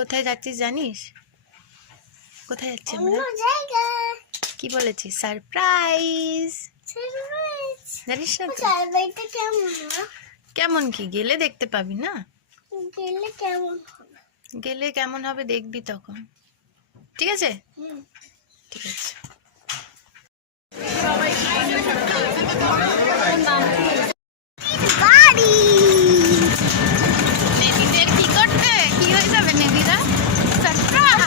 কোথায় যাচ্ছিস জানিস? কোথায় যাচ্ছি আমরা? কি বলেছিস? সারপ্রাইজ। জানিস না তো? কেমন কি? গেলে দেখতে পাবি না? গেলে কেমন হবে দেখবি তখন। ঠিক আছে, ঠিক আছে। নেবিদের কি করতে কি হয়ে যাবে? নেবিরা সারপ্রাইজ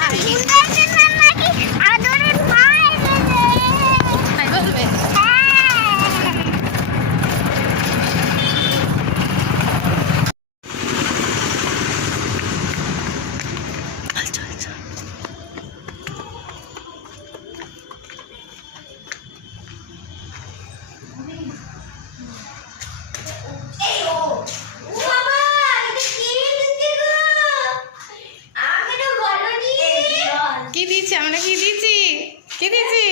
তাই বলবে। কি দিয়েছি আমরা? কি দিয়েছি? কি দিয়েছি?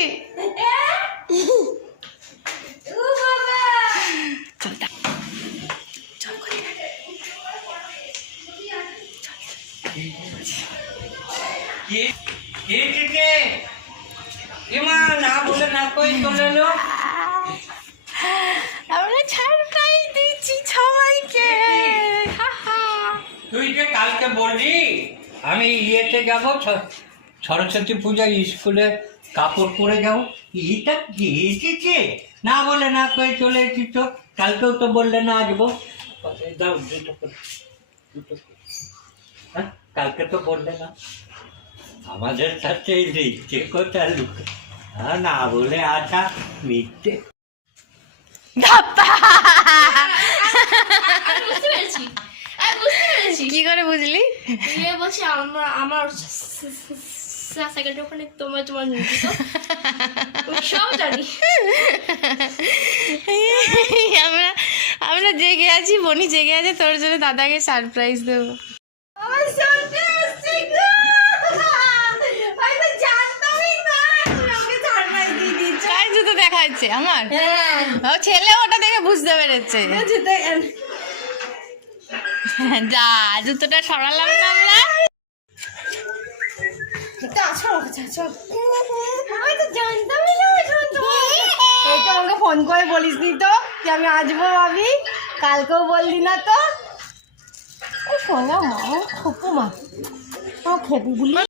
আমরা সারপ্রাইজ দিচ্ছি সবাইকে। তুই যে কালকে বললি আমি ইয়েতে যাব সরস্বতী পূজায় স্কুলে কাপড় পরে যাবো, এটা দিয়েছে না বলে না কয়ে চলে এসেছি। তো কালকেও তো বললে না আসবো। দাও দুটো করে, দুটো করে। হ্যাঁ, কালকে তো বললে না। আমাদের সাথে ইচ্ছে কথা লুকে না বলে আসা মিথ্যে। কি করে বুঝলি? বলছি আমার ওখানে তোমার সব জানি। আমরা জেগে আছি, বনি জেগে আছে, তোর জন্য দাদাকে সারপ্রাইজ দেবো। কার জুতো দেখা যাচ্ছে? আমার ছেলে ওটা দেখে বুঝতে পেরেছে। যা জুতোটা সরালাম না আমরা। আমাকে ফোন করে বলিস নি তো যে আমি আসবো ভাবি, কালকেও বললি না তো। শোনা মা খোপো মা খেপি বলি।